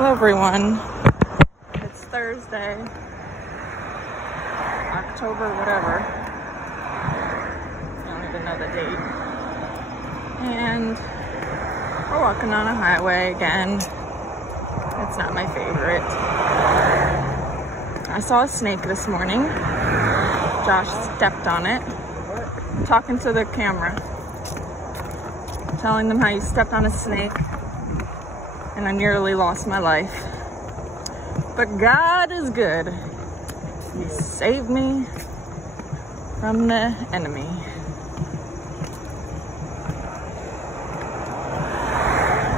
Hello everyone, it's Thursday, October whatever, I don't even know the date, and we're walking on a highway again. It's not my favorite. I saw a snake this morning. Josh stepped on it. I'm talking to the camera, telling them how you stepped on a snake. And I nearly lost my life. But God is good. He saved me from the enemy.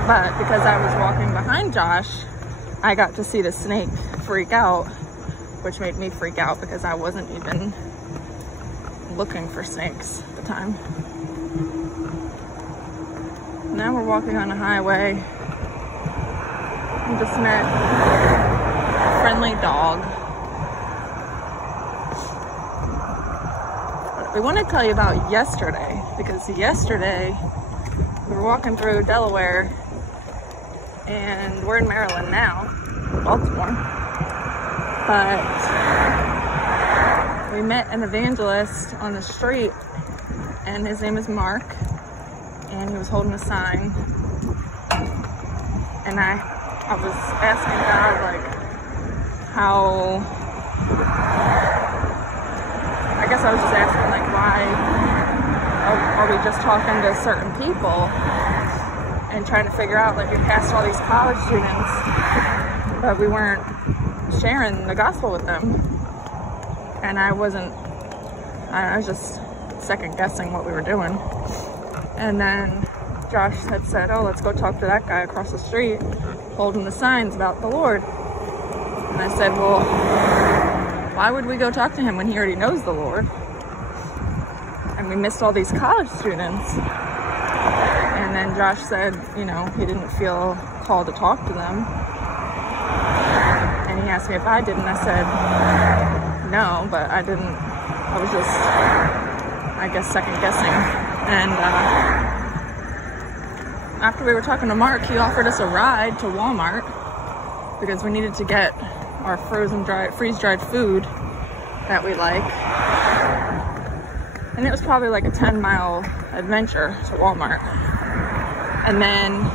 But because I was walking behind Josh, I got to see the snake freak out, which made me freak out because I wasn't even looking for snakes at the time. Now we're walking on a highway. I just met a friendly dog. But we want to tell you about yesterday, because yesterday we were walking through Delaware, and we're in Maryland now, Baltimore. But we met an evangelist on the street, and his name is Mark, and he was holding a sign. And I was asking God, like, how, I guess I was just asking, like, why are we just talking to certain people and trying to figure out, like, we passed all these college students, but we weren't sharing the gospel with them. And I was just second guessing what we were doing. And then Josh had said, oh, let's go talk to that guy across the street holding the signs about the Lord. And I said, well, why would we go talk to him when he already knows the Lord? And we missed all these college students. And then Josh said, you know, he didn't feel called to talk to them. And he asked me if I did, and I said, no, but I didn't. I was just, I guess, second guessing. And after we were talking to Mark, he offered us a ride to Walmart because we needed to get our freeze-dried food that we like. And it was probably like a 10-mile adventure to Walmart. And then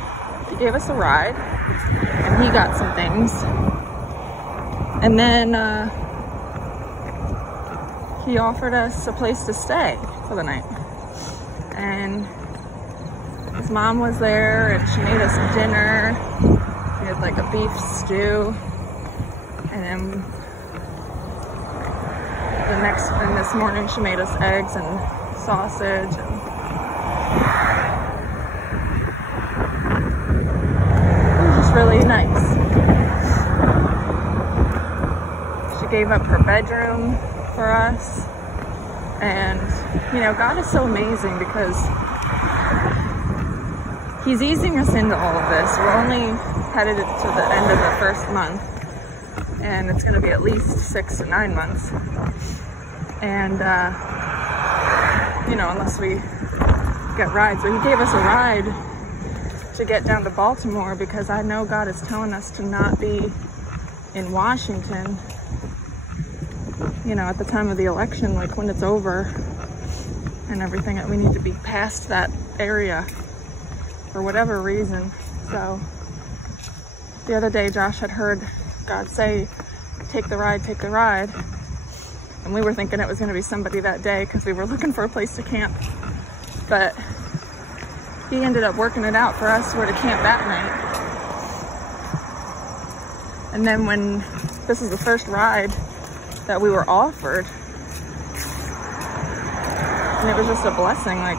he gave us a ride, and he got some things. And then he offered us a place to stay for the night. And his mom was there, and she made us dinner. We had like a beef stew, and then this morning she made us eggs and sausage. And it was just really nice. She gave up her bedroom for us, and you know, God is so amazing because He's easing us into all of this. We're only headed to the end of the first month, and it's going to be at least 6 to 9 months. And, you know, unless we get rides. So he gave us a ride to get down to Baltimore because I know God is telling us to not be in Washington, you know, at the time of the election, like when it's over and everything, that we need to be past that area for whatever reason. So the other day Josh had heard God say, take the ride, take the ride. And we were thinking it was going to be somebody that day because we were looking for a place to camp. But he ended up working it out for us where to camp that night. And then when this is the first ride that we were offered, and it was just a blessing. Like,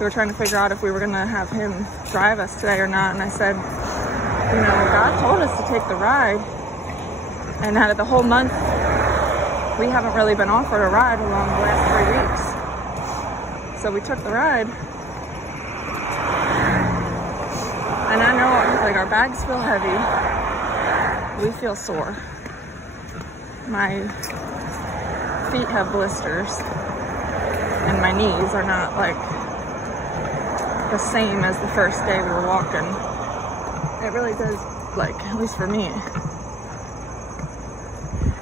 we were trying to figure out if we were going to have him drive us today or not. And I said, you know, God told us to take the ride. And out of the whole month, we haven't really been offered a ride along the last 3 weeks. So we took the ride. And I know, like, our bags feel heavy. We feel sore. My feet have blisters. And my knees are not, like, the same as the first day we were walking. It really does like, at least for me.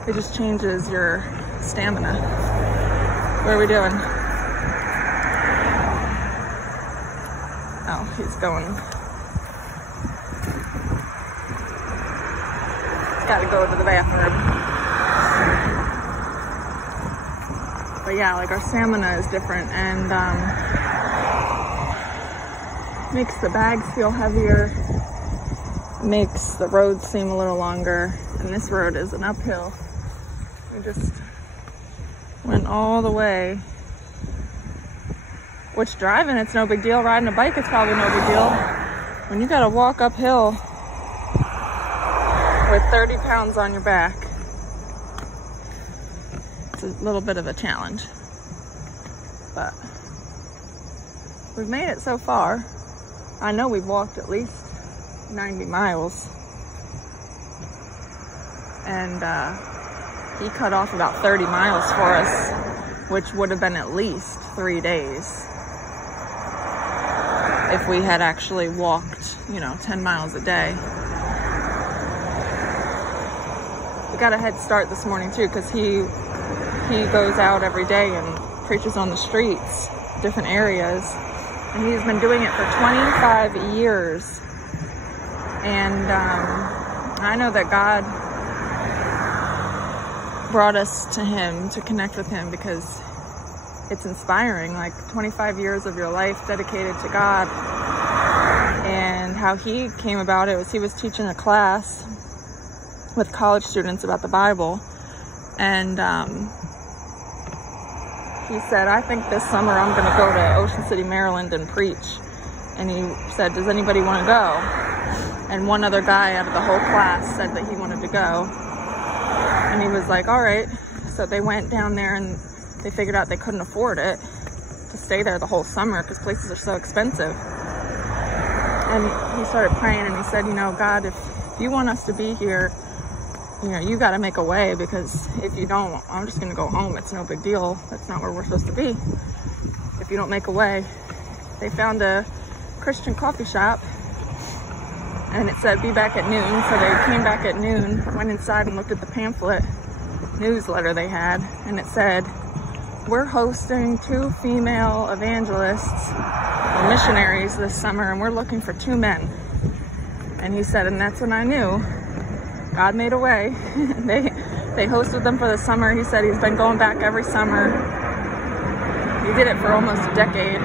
It just changes your stamina. What are we doing? Oh, he's going. He's got to go to the bathroom. But yeah, like our stamina is different, and makes the bags feel heavier, makes the roads seem a little longer, and this road is an uphill. We just went all the way, which driving, it's no big deal. Riding a bike, it's probably no big deal. When you gotta walk uphill with 30 pounds on your back, it's a little bit of a challenge, but we've made it so far. I know we've walked at least 90 miles, and he cut off about 30 miles for us, which would have been at least 3 days if we had actually walked, 10 miles a day. We got a head start this morning too, because he goes out every day and preaches on the streets, different areas, and he's been doing it for 25 years. And I know that God brought us to him to connect with him, because it's inspiring, like 25 years of your life dedicated to God. And how he came about it was he was teaching a class with college students about the Bible, and he said, I think this summer I'm going to go to Ocean City, Maryland and preach. And he said, does anybody want to go? And one other guy out of the whole class said that he wanted to go. And he was like, all right. So they went down there, and they figured out they couldn't afford it to stay there the whole summer because places are so expensive. And he started praying, and he said, God, if you want us to be here, you got to make a way, because if you don't, I'm just going to go home. It's no big deal. That's not where we're supposed to be. If you don't make a way. They found a Christian coffee shop, and it said be back at noon. So they came back at noon, went inside and looked at the pamphlet newsletter they had, and it said, we're hosting 2 female evangelists or missionaries this summer, and we're looking for 2 men. And he said, and that's when I knew God made a way. They hosted them for the summer. He said he's been going back every summer. He did it for almost a decade.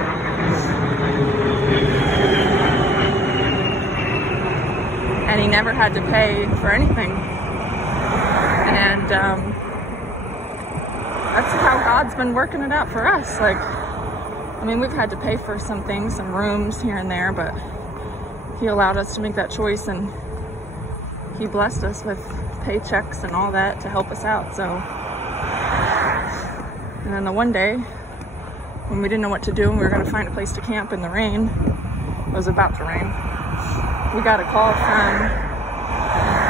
And he never had to pay for anything. And that's how God's been working it out for us. Like, we've had to pay for some things, some rooms here and there, but he allowed us to make that choice, and he blessed us with paychecks and all that to help us out. So, and then the one day when we didn't know what to do and we were going to find a place to camp in the rain, it was about to rain, we got a call from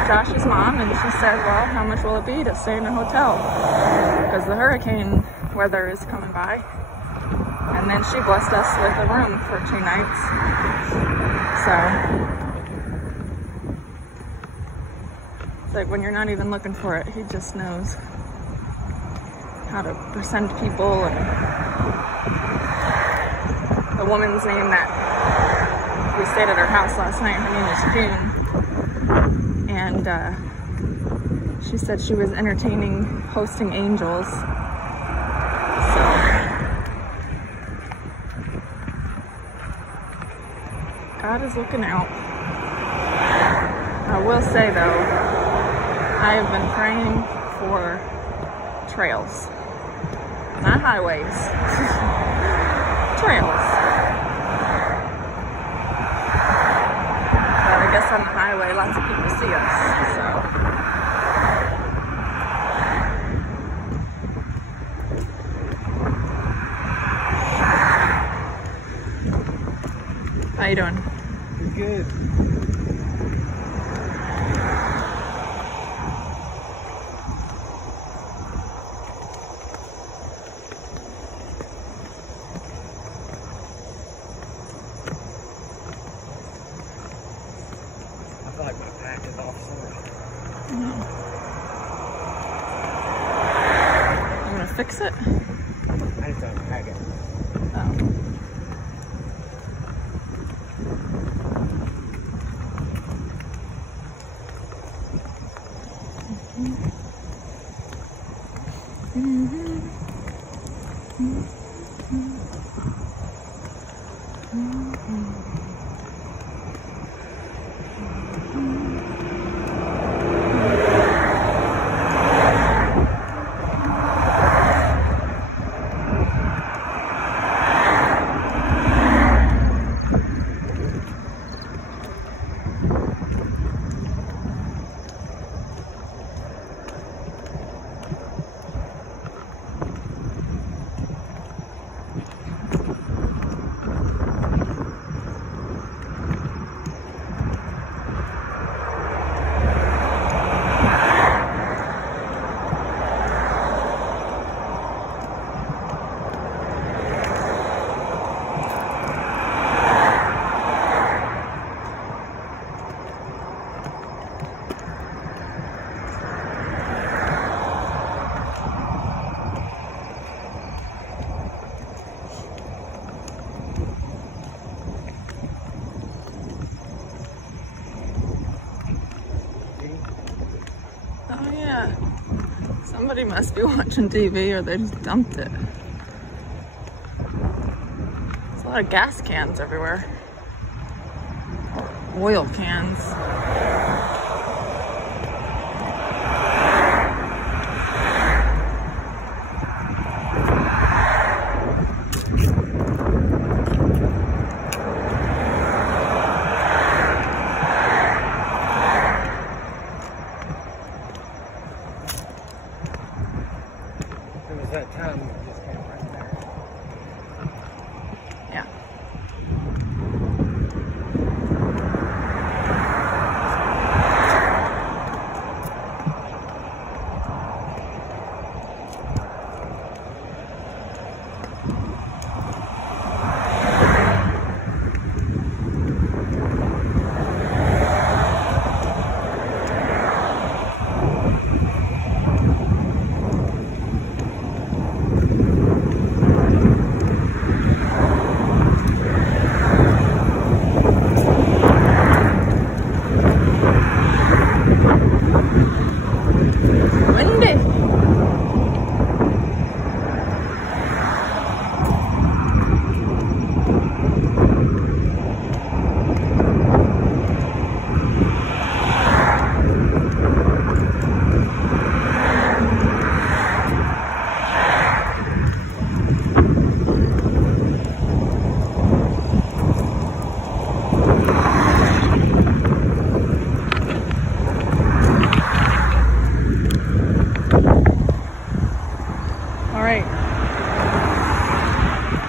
Josh's mom, and she said, well, how much will it be to stay in a hotel? Because the hurricane weather is coming by. And then she blessed us with a room for 2 nights. So, it's like when you're not even looking for it, he just knows how to send people. And the woman's name that we stayed at her house last night, her name is June. And she said she was hosting angels. So, God is looking out. I will say though, I have been praying for trails, not highways, trails. But I guess on the highway, lots of people see us, so. How you doing? Good. I feel like my pack is off center. I'm gonna fix it. I just don't pack it. Oh. Oh yeah, somebody must be watching TV or they just dumped it. There's a lot of gas cans everywhere. Or oil cans. That time we just came right there. Yeah.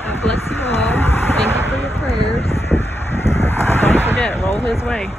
God bless you all. Thank you for your prayers. Don't forget, roll his way.